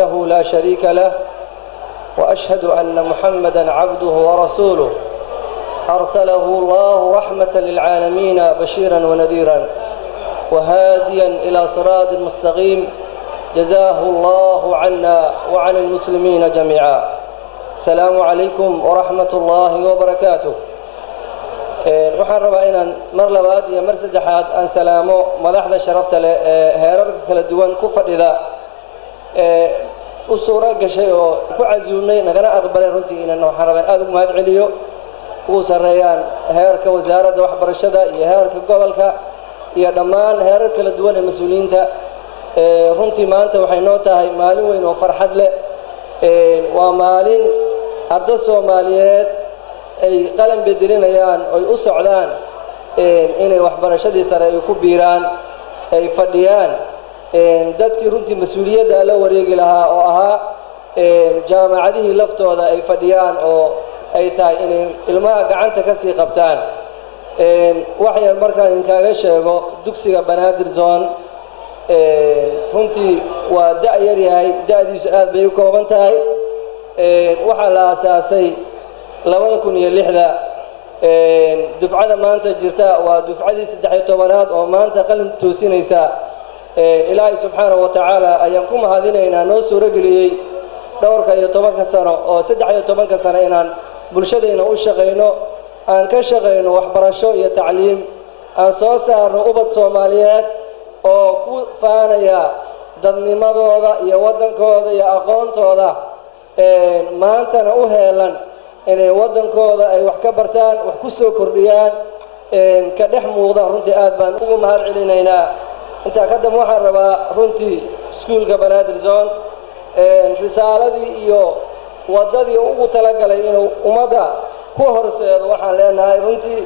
وحده لا شريك له وأشهد أن محمدًا عبده ورسوله أرسله الله رحمة للعالمين بشيرًا ونذيرًا وهاديًا إلى صراط مستقيم جزاه الله عنا وعن المسلمين جميعا. السلام عليكم ورحمة الله وبركاته. waxaan rabaa inaan mar labaad iyo mar saddexaad aan salaamo madaxda sharafta leh ee heerarka kala duwan ku fadhida u suura gashay oo ku casuumay nagana aqbalay runtii inaan waxaan rabaa aad ugu mahad celiyo ugu sareeyaan heerka wasaaradda waxbarashada iyo heerka gobolka iyo dhammaan heerar kala duwan ee mas'uuliyiinta. runtii maanta waxay noo tahay maalin weyn oo farxad leh. waa maalin arday Soomaaliyeed ay qalan bedelinayaan oo u socdaan inay waxbarashadii sare ay ku biiraan ay fadhiyaan dadkii runtii mas'uuliyadda la wareegi lahaa oo ahaa jaamacadihii laftooda ay fadhiyaan oo ay tahay inay ilmaha gacanta ka sii qabtaan. waxaan markaan inkaaga sheego dugsiga Banaadir Zone runtii waa da'yar yahay, da'diisu aad bay u kooban tahay. waxaa la aasaasay 2006 dufcada maanta jirta waa dufcadii 13aad oo maanta qalin toosinaysa. ilaahay subxaanahu wa tacaala ayaan ku mahadinaynaa noo suuro geliyey dhowrka iyo 10 sano oo 13 sano inaan bulshadeena u shaqeyno, aan ka shaqeyno waxbarasho iyo tacliim, aan soo saarno ubad Soomaaliyeed oo ku faanaya dadnimadooda iyo wadankooda iyo aqoontooda maantana u heelan inay wadankooda ay wax ka bartaan, wax ku soo kordhiyaan, ka dhex muuqdaan. runtii aad baan ugu mahad celinaynaa. intaa ka dib waxaan rabaa runtii iskuulka Banaadir Zone risaaladii iyo wadadii ugu talagalay inuu ummadda ku horseedo waxaan leenahay runtii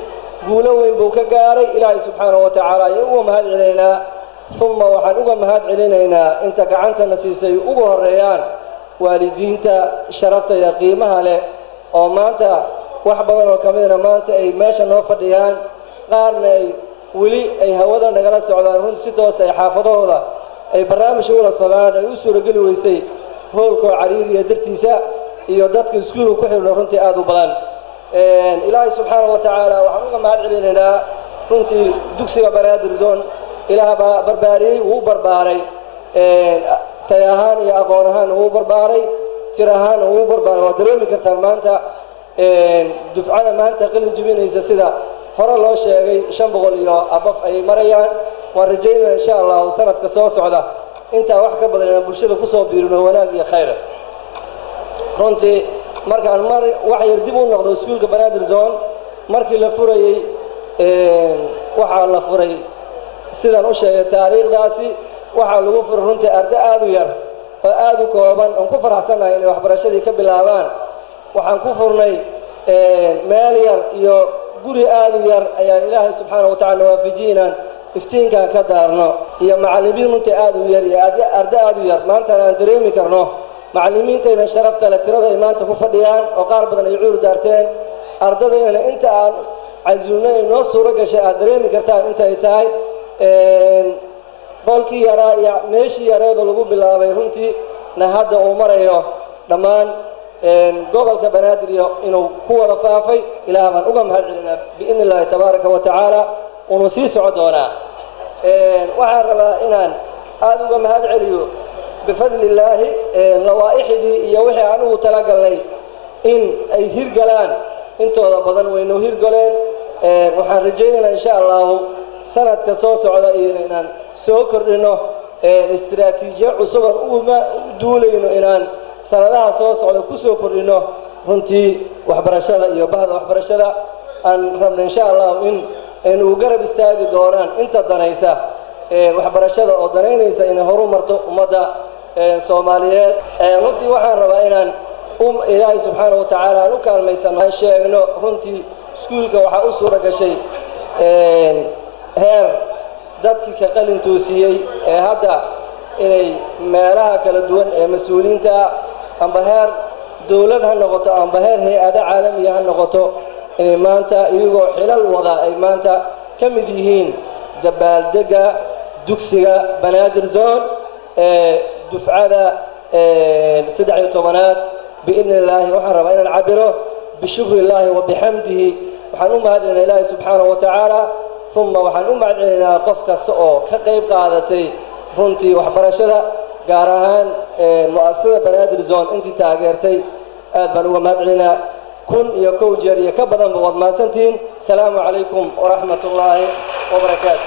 guulo weyn buu ka gaaray. ilaahay subxaanahu wa tacaala ayaan ugu mahad celinaynaa. uma waxaan uga mahad celinaynaa inta gacantana siisay ugu horeeyaan waalidiinta sharafta iyo qiimaha leh oo maanta wax badan oo kamidna maanta ay meesha noo fadhiyaan, qaarna ay weli ay hawada nagala socdaan. runtii si toos ay xaafadahooda ay barnaamij ula socdaan ay u suura geli weysay hoolka cariiriga dartiisa iyo dadka iskuulka ku xirno runtii aad u badan. ilaahay subxaanahu wa tacaala waxaan uga mahad celinaynaa runtii dugsiga Banaadir Zone ilaah baa barbaariyey, wuu barbaaray tay ahaan iyo aqoon ahaan wuu barbaaray, tir ahaan wuu barbaaray. waa dareemi kartaan maanta dufcada maanta qalin jebinaysa sida hore loo sheegay 500 iyo abaf ay marayaan. waan rajaynaynaa insha Allah sanadka soo socda inta wax ka badan inaan bulshada ku soo biirino wanaag iyo khayr. runtii markaan wax yar dib u noqdo iskuulka Banaadir Zone markii la furayay waxaa la furay sidaan u sheegay taariikhdaasi waxaa lagu furay runtii arday aad u yar oo aad u kooban oo ku faraxsanahay inay waxbarashadii ka bilaabaan. waxaan ku furnay meel yar iyo guri aad u yar ayaa ilaahay subxaanahu wa tacaala waafajiyeen iftiinkan ka daarno iyo macallimiin runtii aad u yar iyo arday aad u yar. maanta aan dareemi karno macallimiintayna sharafta leh tirada ay maanta ku fadhiyaan oo qaar badan ay cuur daarteen. ardaydeena inta aan casuumnay noo suura gashay aad dareemi kartaan inta ay tahay. qolkii yaraa iyo meeshii yareedoo lagu bilaabay runtii na hadda uu marayo dhammaan gobolka Banaadir inuu ku wada faafay. ilaah baan uga mahad celinaa biidni illaahi tabaaraka wa tacaala inuu sii socon doonaa. waxaan rabaa inaan aad uga mahad celiyo bifadli illaahi lawaaixdii iyo wixii aan ugu talagalnay in ay hirgalaan intooda badan waynoo hirgaleen. waxaan rajaynaynaa insha allahu sanadka soo socda inaan soo kordhino istiraatiijiyo cusub oo u duulayno inaan sanadaha soo socda ku soo kordhino runtii waxbarashada iyo bahda waxbarashada. aan rabno insha Allah in aynu garab istaagi doonaan inta danaysa waxbarashada oo danaynaysa inay horumarto ummadda Soomaaliyeed. runtii waxaan rabaa inaan ilaahay subxaanahu wa tacaala aan u kaalmaysano aan sheegno runtii iskuulka waxaa u suura gashay heer dadkii ka qalin toosiyey hadda inay meelaha kala duwan ee mas'uuliyiinta amba heer dawlad ha noqoto amba heer hay'ado caalami ah ha noqoto inay maanta iyagoo xilal wada ay maanta ka mid yihiin dabaaldega dugsiga Banaadir Zone dufcada saddex iyo tobanaad biidni illaahi waxaan rabaa inaan cabiro bishukri illaahi wa bixamdihi waxaan u mahadcelinaa ilaahi subxaanahu wa tacaala uma waxaan u mahadcelinaynaa qof kasta oo ka qayb qaadatay runtii waxbarashada gaar ahaan mu'asasada banaadir zone intii taageertay aad baan uga mahadcelinaa kun iyo kow jeer iyo ka badanba waad mahadsantihiin asalaamu calaykum waraxmat ullaahi wabarakaatu